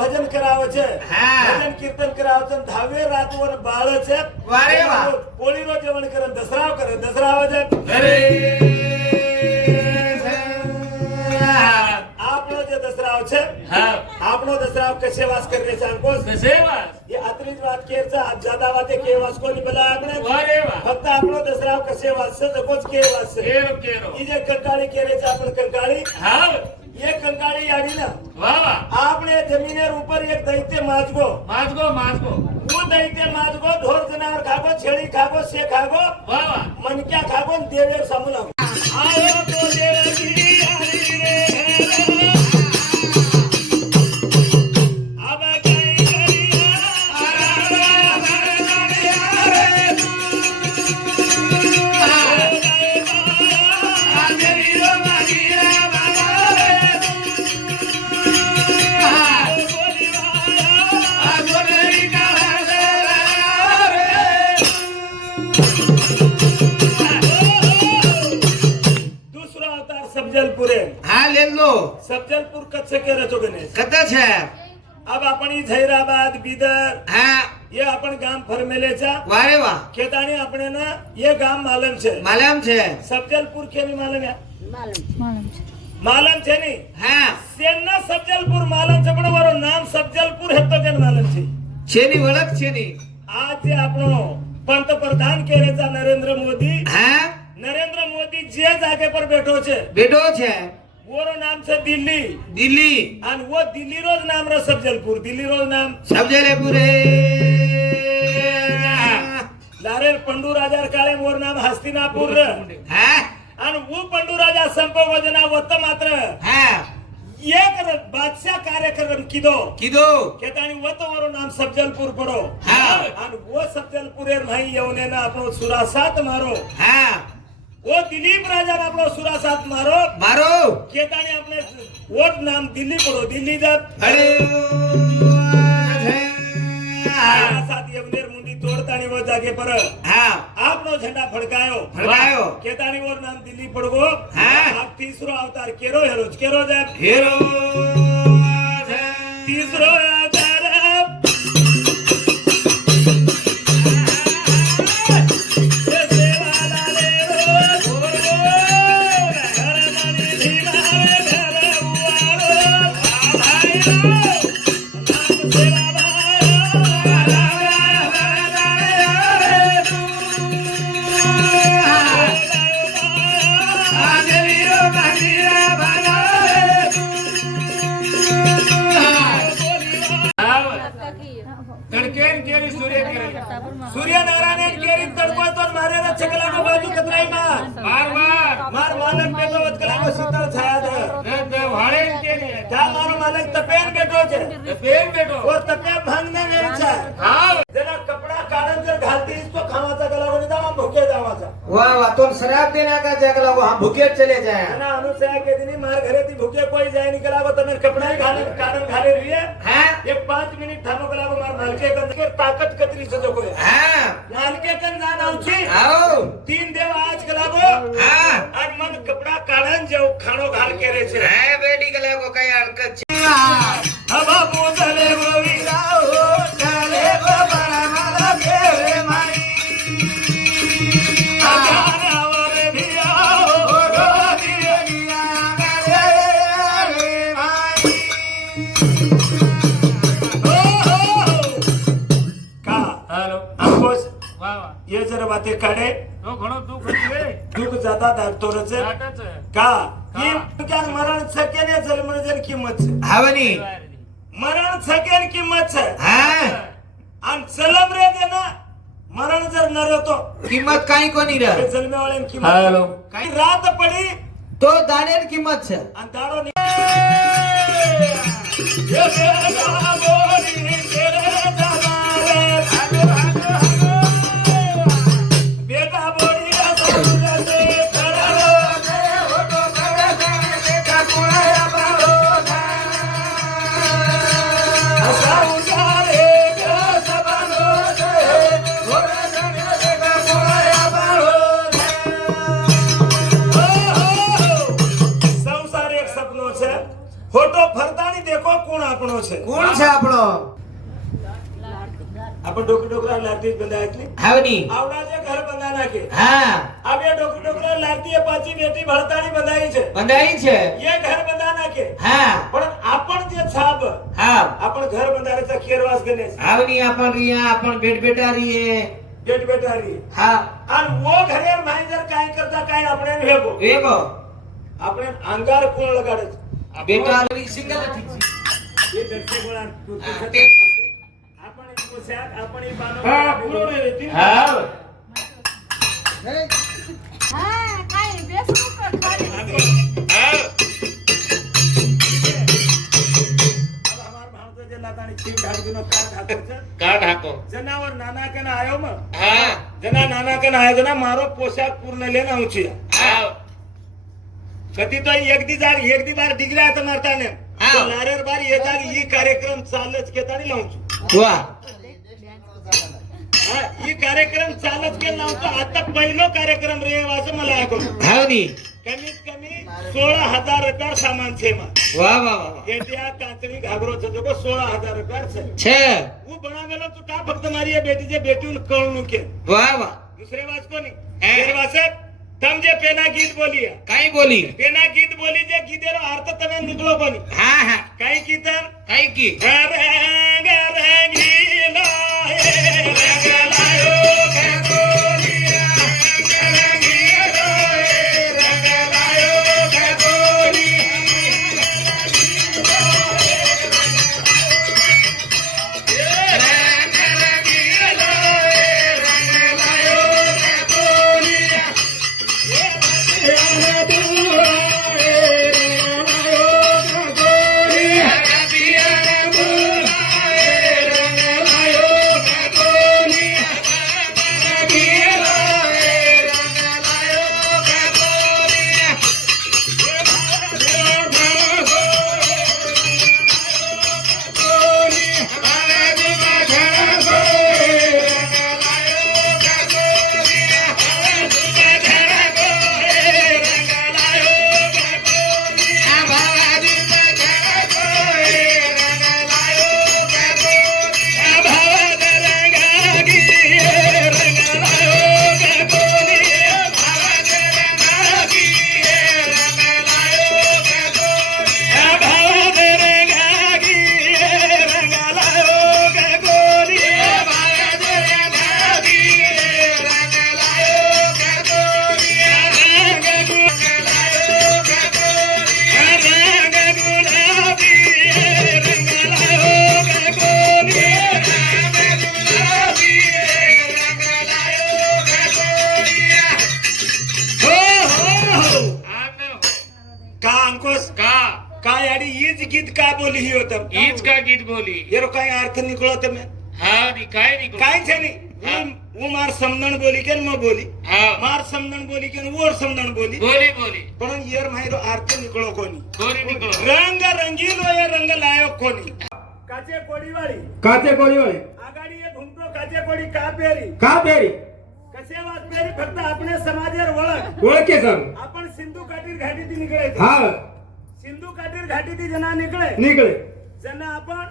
ભજન કરાવે છે હા. ભજન કીર્તન કરાવે છે ધાવે રાતો અને બાળ છે વારે વાહ. કોળીનો જેવણ કરે દસરાવ કરે દસરાવ છે અરે આપણો જે દસરાવ છે હા આપણો દસરાવ કશે વાસ કરે છે અંકોશ સેવા ये आतरी बात के आज ज्यादा बातें के वास को नहीं बोला आपने वारे वाह फक्त આપણો દસરાવ કશે વાસ છે તો કોચ કે વાસ છે કેરો કેરો ઈ જે કંકાળી કે છે આપણે કંકાળી હા ये कंकाड़ी आड़ी ना વાહ વાહ आपने जमीनेर ऊपर एक दैत्य माजगो માજગો वो दैत्य माजगो ढोर जनावर खागो छेड़ी खागो से खागो વાહ वाह मनक्या खागो देवे सामुना आयो तो देवी आरी रे अब कई करिया दूसरा अवतार सबजलपुर है હા લે લો सबजलपुर कच्छ के रचो गणेश કતા છે अब अपनी झैराबाद बीदर હા ये अपन गाम फरमेलेचा વારે वाह खेताणी अपने ना ये गाम मालम छे માલમ છે सबजलपुर के नहीं मालूम है मालूम मालम छे नहीं હા सेना सबजलपुर मालम छे पण मारो नाम सबजलपुर है तो केन मालम छे છેની વળખ છેની आज जे आपनो पंतप्रधान केरेचा नरेंद्र मोदी હા नरेंद्र मोदी जे जागे पर बैठो छे બેઠો છે वो नाम छे दिल्ली દિલ્હી और वो दिल्ली रोज नाम रो सबजलपुर दिल्ली रोज नाम સબજલેપુરે लारे पंडू राजा काळे मोर नाम हस्तिनापुर હા आणि वो पंडू राजा संपव वजना वत मात्र હા एक बादशाह कार्यक्रम किदो કીધો केतानी वत वरो नाम सबजलपुर पडो हा. आणि वो सबजलपुर भाई येवने ना आपनो सुरासात मारो હા वो दिलीप राजा ना आपनो सुरासात मारो મારો केतानी आपने वोट नाम दिल्ली पडो दिल्ली जब અરે सुरासात येवनेर मुंडी तोडतानी वो जागे पर હા आपनो झंडा फडकायो ફડકાયો केतानी वो नाम दिल्ली पडगो हा. आप तीसरो अवतार केरो हेरोज केरो जब હેરો तीसरो अवतार તડકેન કેરી સૂર્ય કેરી सूर्यनारायण केरी तडको तो मारे ना चकलानो बाजू कतराई मार માર માર मार मालक बेटो वतकलानो शीतल छाया दे તે વાળે કેરી क्या मारो मालक तपेन बेटो छे પેન બેઠો और तपे भांगने नहीं छे હા जरा कपड़ा काढन जर घालतीस तो खावाचा गला कोणी दावा भुके जावाचा વાહ वाह तो शराब देना का जगला वो हम भूखे चले जाए અને अनुसया के दिनी मार घरे थी भुके कोई जाय निकला को तने कपड़ा ही घाले काढन घाले रिये हैं एक 5 मिनिट थानो गला को मार मालके कन के ताकत कतरी से जो कोई हैं मालके कन जान आउची आओ 3 देव आज गला को हाँ आज मग कपड़ा काढन जो खाणो घाल के रे छे है बेटी कले को कई अड़कत हवा मोदले गोविराओ चले को बड़ा माला देवे माई आगारा वरे भियाओ रो दिए निया रे माई ओ का हेलो अंकुश वाह वाह ये जरा बातें काढे तो घणो दुख છે दुख जाता दाखतो रचे કાટે છે का की क्या मरण सके ने जन्म जन किंमत छे हावनी मरण सके ने किंमत छे हैं आणि चलम रे दे ना मरण जर न रहतो किंमत काही कोणी रे हे जन्मे वाले किंमत हेलो काही रात पडी तो दाने किंमत છે आणि दाडो ये बेगा बोरी तेरे दबारे बेगा बोरी असुर से करलो दे हो तो करे दे का कोया बारो असा उजारे का सबनो दे हो रे का कोया बारो संसार एक सपनो छे फोटो फरतानी देखो कोण આપણો છે છે કોણ છે આપણો आपण डोकं डोकरा लारती बंदा ऐकली हावनी आवडा जे घर बंदा नाखे હા આ બે ડોકं ડોકરા લારતી એ પાછી બેટી ભળતાણી બંધાઈ છે બંધાઈ છે એ ઘર બંધા નાખે હા પણ આપણ જે છાપ હા आपण घर બંધારેचा खेरवास गणेश हावनी आपण रिया आपण बेट बेटा रिये बेट बेटारी हा आणि वो घरेर नाही जर काय करता काय आपण वेगो वेगो आपण अंगार कोण लगाडच बेटा री सिंगल ठीक हे दर्शक गोळा ते आपण पोशाख आपण बानो हा, पुरवणे रे, तीन हा हा काय बेसू का खाली अब हमार भावतो जे लातानी चीम ढाक दिनो कार ढाकोच का ढाको जनावर नाना कन आयो म हा जना नाना कन आयो जना मारो पोशाख पूर्ण लेना उची हा कधी तो एक दी बार डिग्री आता मारताने हा. तो लारेर बार ये जाग ही कार्यक्रम चालच केतानी लावूच वा हा ही कार्यक्रम चालच के लावतो आता पहिलो कार्यक्रम रे असं मला ऐकून हावनी कमीत कमी 16,000 रुपये सामान छे मा वा वा वा येत्या कांचणी घागरो छे जो 16,000 रुपये छे छे वो बनावेलो तो का फक्त मारी ये बेटी जे बेटीन कळणू के वा वा दुसरे वाच कोणी तेर वाचे तम जे पेना गीत बोलिया काय बोली पेना गीत बोली जे गीतेरो अर्थ तमे निकलो कोणी हा हा काय कीतर काय की रंग रंगीला हे रंगलायो खगोलिया रंगीलो हे रंगलायो खगोलिया रंग रंगीलो हे रंगलायो खगोलिया का अंकुश का काय अडी हीच गीत का बोली ही होतं हीच का गीत बोली येरो काय अर्थ निकलो તમે हा नी काय निकलो काय છે ની હું માર સમદણ બોલી કે ન બોલી હા માર સમદણ બોલી કે ઓર સમદણ બોલી બોલી બોલી પણ યાર મારો અર્થ નિકળો કોની કોરી निकलो રંગ રંગીલો એ રંગ લાયો કોની કાચે કોડીવાળી કાચે કોળી વાળી આગાડી એ ઘૂમતો કાચે કોડી કા પહેરી કા પહેરી કશે વાત પહેરી ફક્ત આપણે સમાજેર વળખ ઓળખે સર आपण सिंधू काठीर घाटीથી નીકળે હા सिंधू काठीर घाटीથી जना નીકળે નીકળે जना आपण